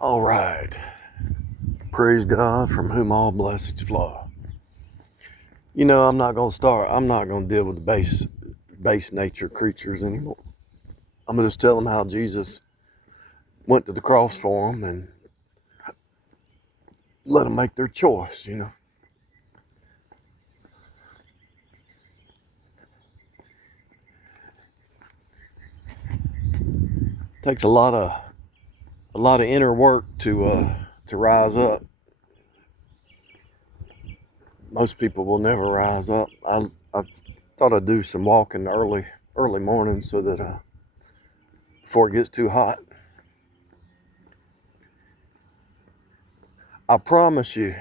All right. Praise God from whom all blessings flow. I'm not going to deal with the base nature creatures anymore. I'm going to just tell them how Jesus went to the cross for them and let them make their choice. It takes a lot of inner work to rise up. Most people will never rise up. I thought I'd do some walking early morning so that before it gets too hot. I promise you,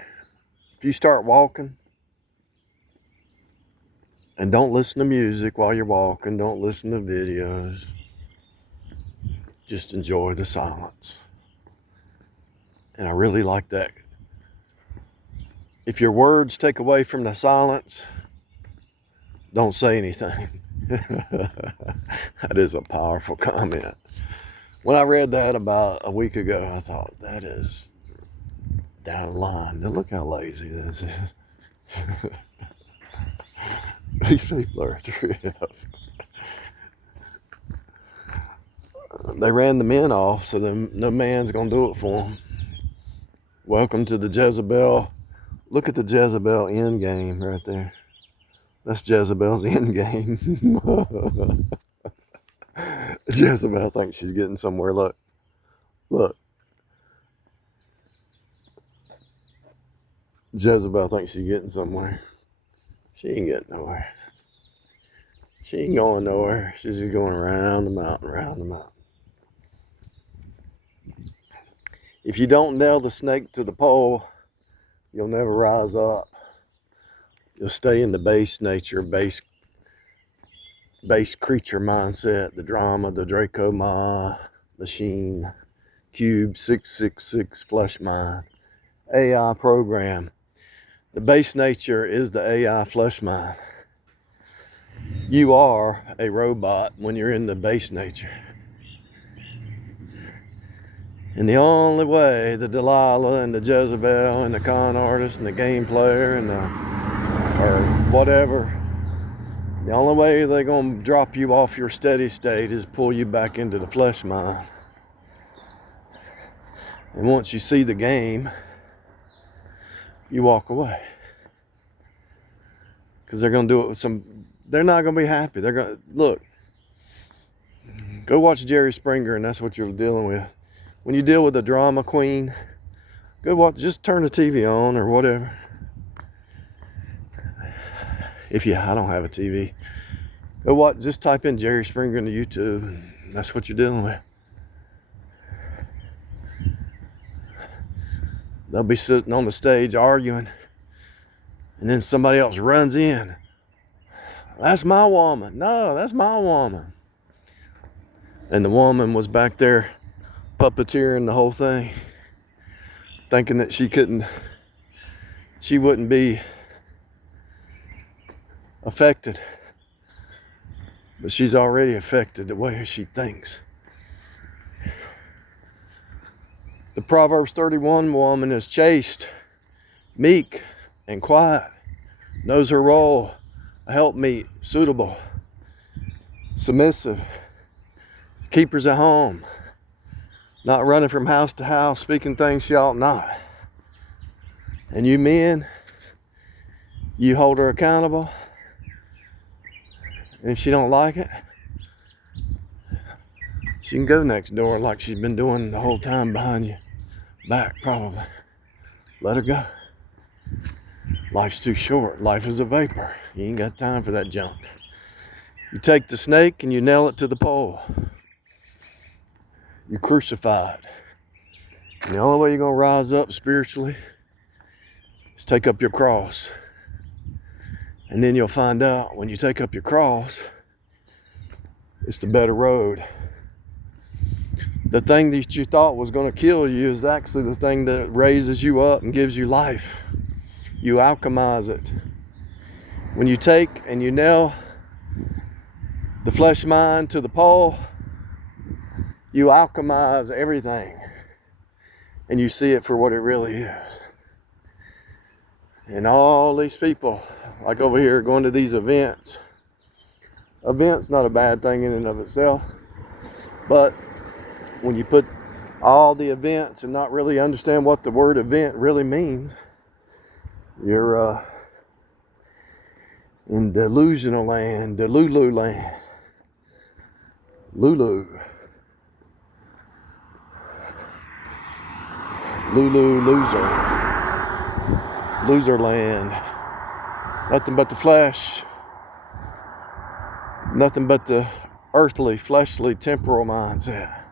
if you start walking and don't listen to music while you're walking, don't listen to videos, just enjoy the silence. And I really like that. If your words take away from the silence, don't say anything. That is a powerful comment. When I read that about a week ago, I thought, that is down the line. Now look how lazy this is. These people are a trip. They ran the men off, so then no man's going to do it for them. Welcome to the Jezebel. Look at the Jezebel end game right there. That's Jezebel's end game. Jezebel thinks she's getting somewhere. Look. Jezebel thinks she's getting somewhere. She ain't getting nowhere. She ain't going nowhere. She's just going around the mountain. If you don't nail the snake to the pole, you'll never rise up. You'll stay in the base nature, base creature mindset, the drama, the Draco Ma machine, Cube 666 flesh mind, AI program. The base nature is the AI flesh mind. You are a robot when you're in the base nature. And the only way the Delilah and the Jezebel and the con artist and the game player and or whatever, the only way they're going to drop you off your steady state is pull you back into the flesh mind. And once you see the game, you walk away. Because they're going to do it with they're not going to be happy. They're going to, look, go watch Jerry Springer and that's what you're dealing with. When you deal with a drama queen, just turn the TV on or whatever. I don't have a TV. Just type in Jerry Springer into YouTube and that's what you're dealing with. They'll be sitting on the stage arguing and then somebody else runs in. That's my woman. No, that's my woman. And the woman was back there puppeteering the whole thing, thinking that she wouldn't be affected. But she's already affected the way she thinks. The Proverbs 31 woman is chaste, meek, and quiet, knows her role, a helpmeet, suitable, submissive, keepers at home, not running from house to house, speaking things she ought not. And you men, you hold her accountable. And if she don't like it, she can go next door like she's been doing the whole time behind you. Back, probably. Let her go. Life's too short. Life is a vapor. You ain't got time for that junk. You take the snake and you nail it to the pole. You crucified. And the only way you're going to rise up spiritually is take up your cross. And then you'll find out when you take up your cross, it's the better road. The thing that you thought was going to kill you is actually the thing that raises you up and gives you life. You alchemize it. When you take and you nail the flesh mind to the pole, you alchemize everything. and you see it for what it really is. And all these people, like over here, going to these events. Events not a bad thing in and of itself, but when you put all the events and not really understand what the word event really means, you're in delusional land, Delulu land. Lulu. Lulu loser. Loser land. Nothing but the flesh. Nothing but the earthly, fleshly, temporal mindset.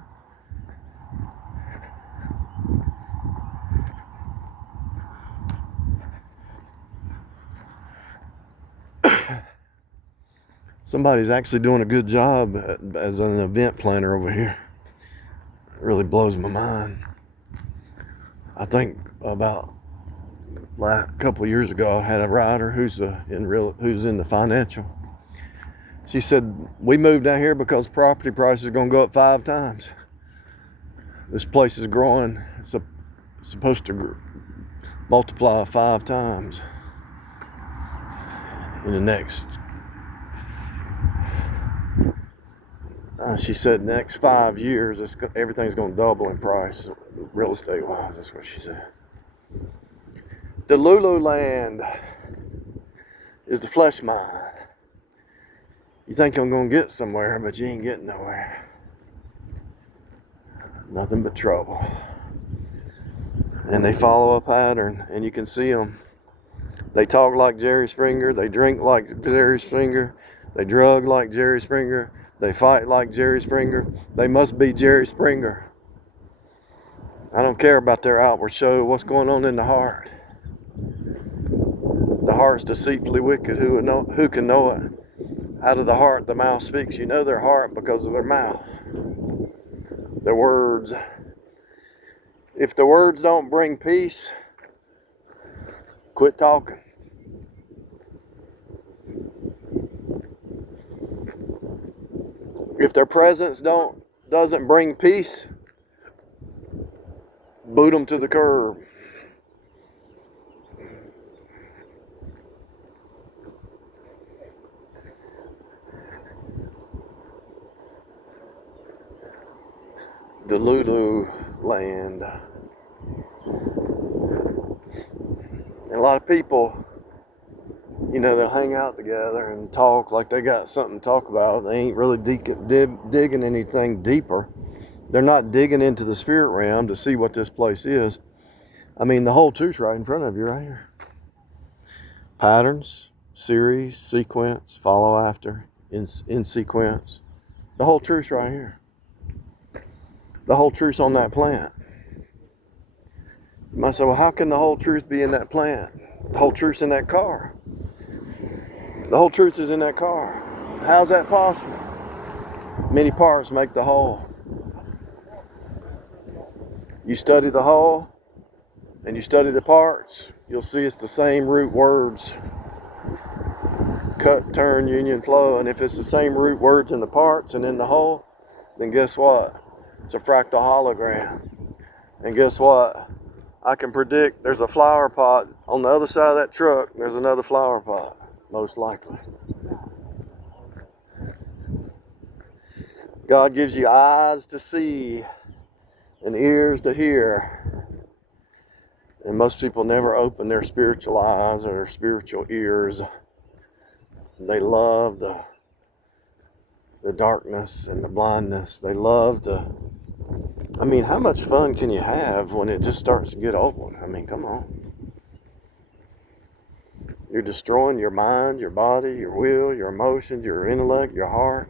Somebody's actually doing a good job as an event planner over here. It really blows my mind. I think about a couple of years ago, I had a writer who's in the financial. She said, we moved down here because property prices are going to go up 5 times. This place is growing. It's supposed to multiply 5 times in the next. She said next 5 years, everything's going to double in price, real estate wise. That's what she said. The Lulu land is the flesh mind. You think I'm going to get somewhere, but you ain't getting nowhere. Nothing but trouble. And they follow a pattern, and you can see them. They talk like Jerry Springer. They drink like Jerry Springer. They drug like Jerry Springer. They fight like Jerry Springer. They must be Jerry Springer. I don't care about their outward show. What's going on in the heart? The heart's deceitfully wicked. Who can know it? Out of the heart, the mouth speaks. You know their heart because of their mouth. Their words. If the words don't bring peace, quit talking. If their presence doesn't bring peace, boot them to the curb. The Lulu land. And a lot of people, they'll hang out together and talk like they got something to talk about. They ain't really digging anything deeper. They're not digging into the spirit realm to see what this place is. I mean, the whole truth's right in front of you right here. Patterns, series, sequence, follow after, in sequence. The whole truth's right here. The whole truth's on that plant. You might say, well, how can the whole truth be in that plant? The whole truth's in that car. The whole truth is in that car. How's that possible? Many parts make the whole. You study the whole and you study the parts, you'll see it's the same root words. Cut, turn, union, flow. And if it's the same root words in the parts and in the whole, then guess what? It's a fractal hologram. And guess what? I can predict there's a flower pot on the other side of that truck. There's another flower pot, most likely. God gives you eyes to see and ears to hear. And most people never open their spiritual eyes or their spiritual ears. They love the darkness and the blindness. They love how much fun can you have when it just starts to get old? I mean, come on. You're destroying your mind, your body, your will, your emotions, your intellect, your heart.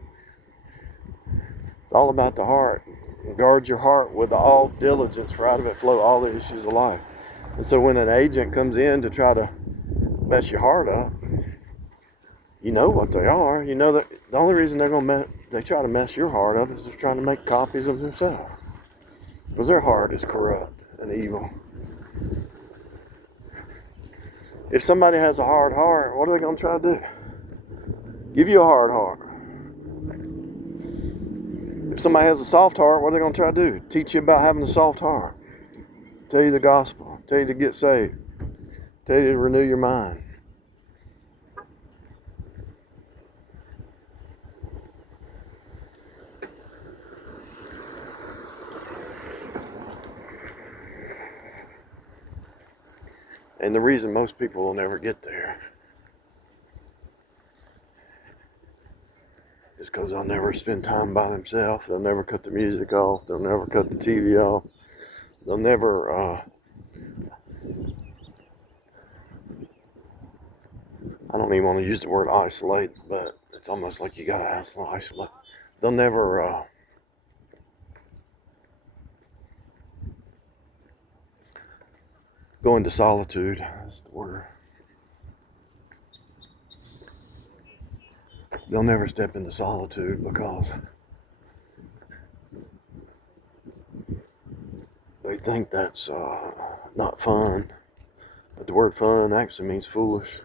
It's all about the heart. Guard your heart with all diligence, for out of it flow all the issues of life. And so when an agent comes in to try to mess your heart up, you know what they are. You know that the only reason they try to mess your heart up is they're trying to make copies of themselves. Because their heart is corrupt and evil. If somebody has a hard heart, what are they going to try to do? Give you a hard heart. If somebody has a soft heart, what are they going to try to do? Teach you about having a soft heart. tell you the gospel, tell you to get saved, tell you to renew your mind. And the reason most people will never get there is because they'll never spend time by themselves. They'll never cut the music off. They'll never cut the TV off. They'll never, I don't even want to use the word isolate, but it's almost like you gotta isolate. They'll never, go into solitude. That's the word. They'll never step into solitude because they think that's not fun. But the word fun actually means foolish.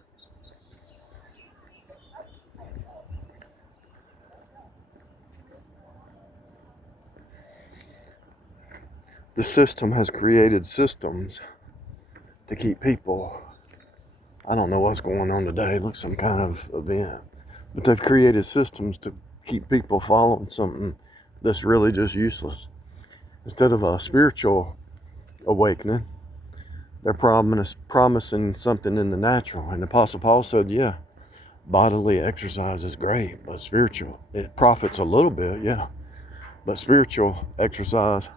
The system has created systems to keep people. I don't know what's going on today. It looks some kind of event. But they've created systems to keep people following something that's really just useless. Instead of a spiritual awakening, they're promising something in the natural. And the Apostle Paul said, yeah, bodily exercise is great, but spiritual, it profits a little bit, yeah. But spiritual exercise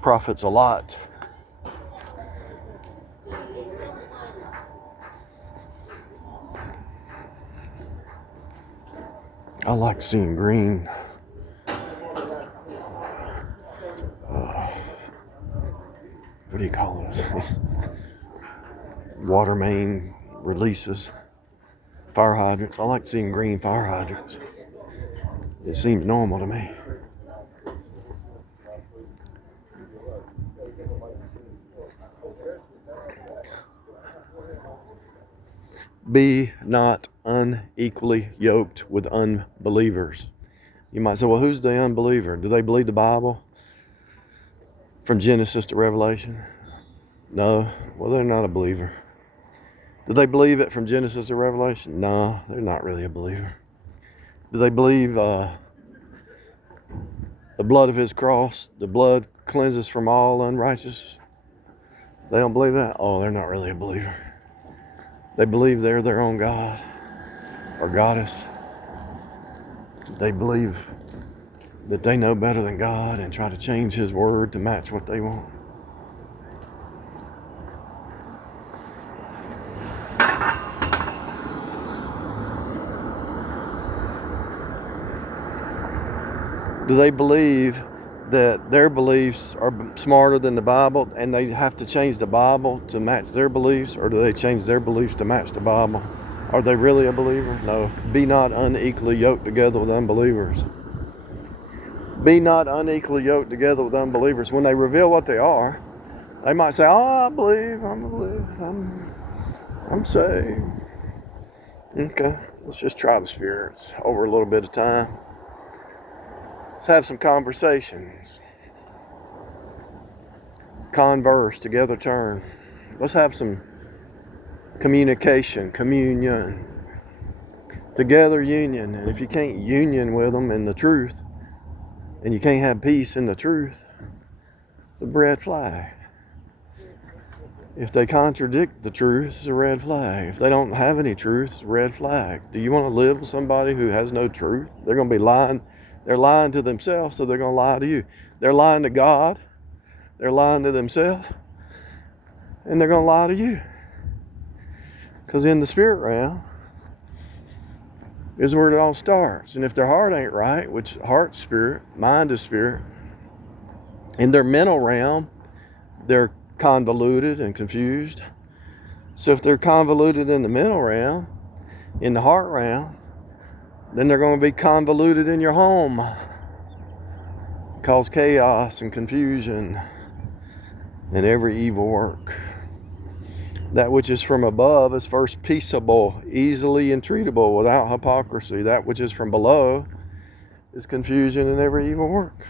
profits a lot. I like seeing green. What do you call those? Water main releases. Fire hydrants. I like seeing green fire hydrants. It seems normal to me. Be not unequally yoked with unbelievers. You might say, well, who's the unbeliever? Do they believe the Bible? From Genesis to Revelation? No. Well, they're not a believer. Do they believe it from Genesis to Revelation? No, they're not really a believer. Do they believe the blood of his cross, the blood cleanses from all unrighteousness? They don't believe that? Oh, they're not really a believer. They believe they're their own God or goddess. They believe that they know better than God and try to change his word to match what they want. Do they believe that their beliefs are smarter than the Bible and they have to change the Bible to match their beliefs, or do they change their beliefs to match the Bible? Are they really a believer? No. Be not unequally yoked together with unbelievers. Be not unequally yoked together with unbelievers. When they reveal what they are, they might say, oh, I believe, I'm saved. Okay, let's just try the spirits over a little bit of time. Let's have some conversations. Converse, together turn. Let's have some communication, communion. Together union. And if you can't union with them in the truth, and you can't have peace in the truth, it's a red flag. If they contradict the truth, it's a red flag. If they don't have any truth, it's a red flag. Do you want to live with somebody who has no truth? They're going to be lying. They're lying to themselves, so they're going to lie to you. They're lying to God. They're lying to themselves. And they're going to lie to you. Because in the spirit realm is where it all starts. And if their heart ain't right, which heart's spirit, mind is spirit, in their mental realm, they're convoluted and confused. So if they're convoluted in the mental realm, in the heart realm, then they're going to be convoluted in your home. Cause chaos and confusion and every evil work. That which is from above is first peaceable, easily entreatable, without hypocrisy. That which is from below is confusion and every evil work.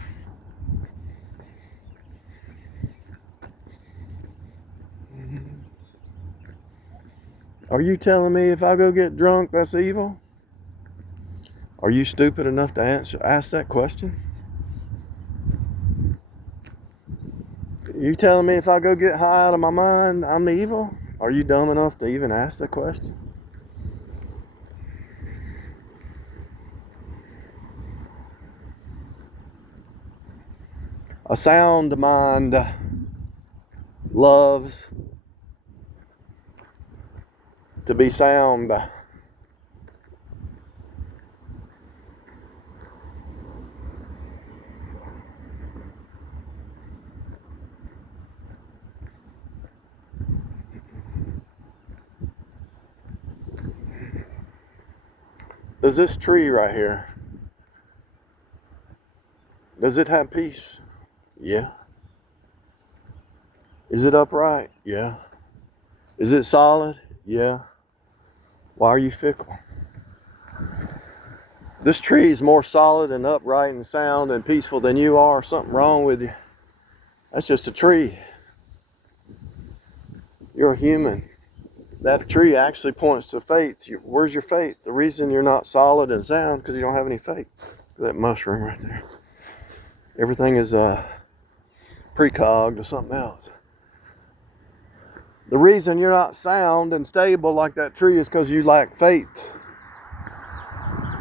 Are you telling me if I go get drunk, that's evil? Are you stupid enough to ask that question? You telling me if I go get high out of my mind, I'm evil? Are you dumb enough to even ask that question? A sound mind loves to be sound. Does this tree right here, does it have peace? Yeah. Is it upright? Yeah. Is it solid? Yeah. Why are you fickle? This tree is more solid and upright and sound and peaceful than you are. Something wrong with you. That's just a tree. You're a human. That tree actually points to faith. Where's your faith? The reason you're not solid and sound because you don't have any faith. That mushroom right there. Everything is precog to something else. The reason you're not sound and stable like that tree is because you lack faith.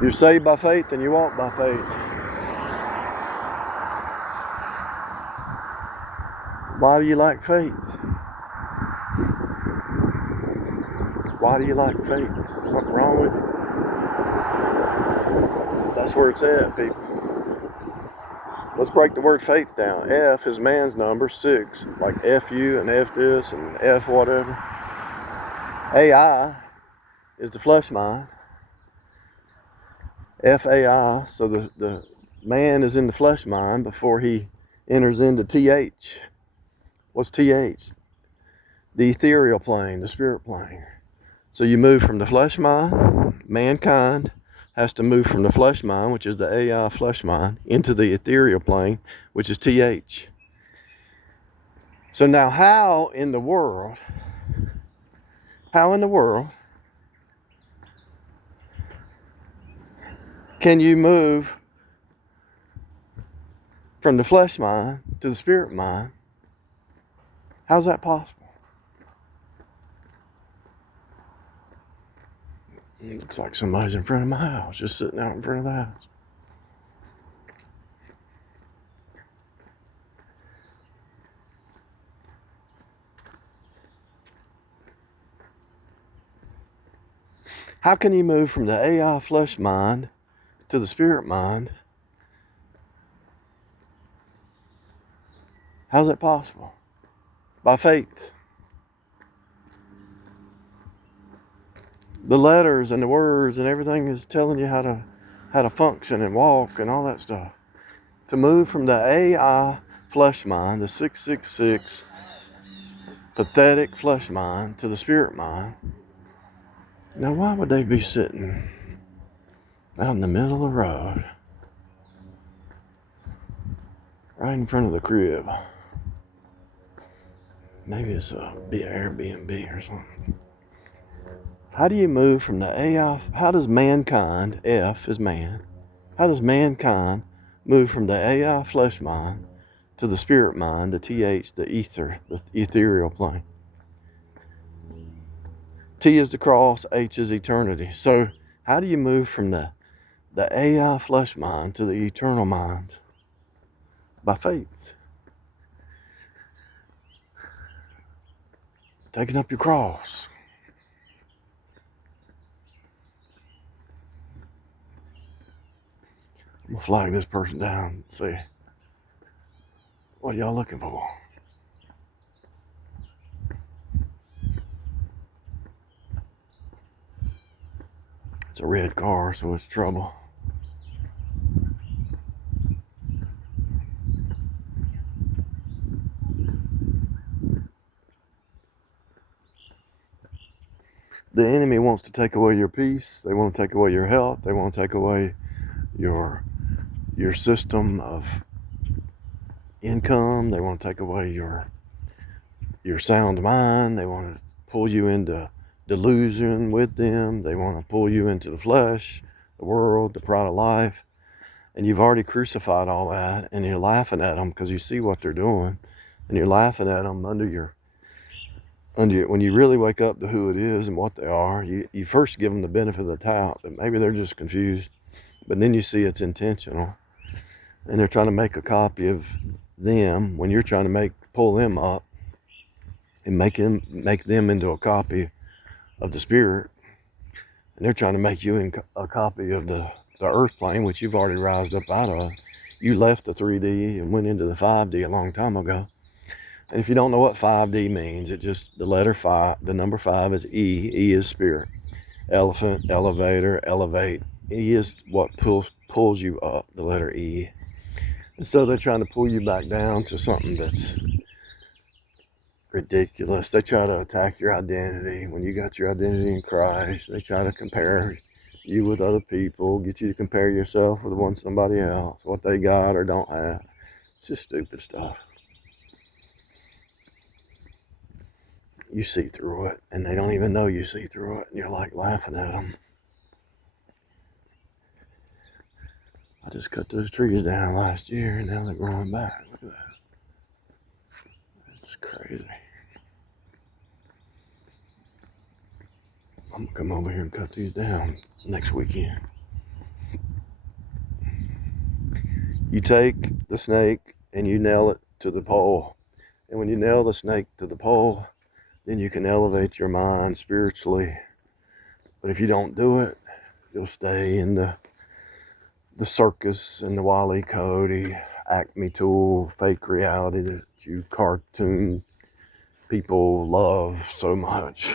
You're saved by faith and you walk by faith. Why do you lack faith? Why do you lack faith? Something wrong with you? That's where it's at, people. Let's break the word faith down. F is man's number, 6. Like F-U and F this and F whatever. A-I is the flesh mind. F-A-I, so the man is in the flesh mind before he enters into T-H. What's T-H? The ethereal plane, the spirit plane. So you move from the flesh mind, mankind has to move from the flesh mind, which is the AI flesh mind, into the ethereal plane, which is TH. So now how in the world can you move from the flesh mind to the spirit mind? How's that possible? It looks like somebody's in front of my house, just sitting out in front of the house. How can you move from the AI flesh mind to the spirit mind? How's that possible? By faith. The letters and the words and everything is telling you how to function and walk and all that stuff. To move from the AI flesh mind, the 666 pathetic flesh mind, to the spirit mind. Now why would they be sitting out in the middle of the road, right in front of the crib? Maybe it's a Airbnb or something. How do you move from the AI? How does mankind, F is man, how does mankind move from the AI flesh mind to the spirit mind, the TH, the ether, the ethereal plane? T is the cross, H is eternity. So how do you move from the AI flesh mind to the eternal mind? By faith. Taking up your cross. I'm gonna flag this person down and see, what are y'all looking for? It's a red car, so it's trouble. The enemy wants to take away your peace. They want to take away your health. They want to take away your system of income. They want to take away your sound mind. They want to pull you into delusion with them. They want to pull you into the flesh, the world, the pride of life. And you've already crucified all that, and you're laughing at them because you see what they're doing, and you're laughing at them when you really wake up to who it is and what they are. You first give them the benefit of the doubt that maybe they're just confused, but then you see it's intentional, and they're trying to make a copy of them when you're trying to pull them up and make them into a copy of the spirit, and they're trying to make you a copy of the earth plane, which you've already rised up out of. You left the 3D and went into the 5D a long time ago. And if you don't know what 5D means, it just, the letter 5, the number 5 is E. E is spirit. Elephant, elevator, elevate. E is what pulls you up, the letter E. And so they're trying to pull you back down to something that's ridiculous. They try to attack your identity when you got your identity in Christ. They try to compare you with other people, get you to compare yourself with somebody else, what they got or don't have. It's just stupid stuff. You see through it, and they don't even know you see through it, and you're like laughing at them. I just cut those trees down last year, and now they're growing back. Look at that. It's crazy. I'm gonna come over here and cut these down next weekend. You take the snake and you nail it to the pole. And when you nail the snake to the pole, then you can elevate your mind spiritually. But if you don't do it, you'll stay in the circus and the Wile E. Coyote, Acme Tool, fake reality that you cartoon people love so much.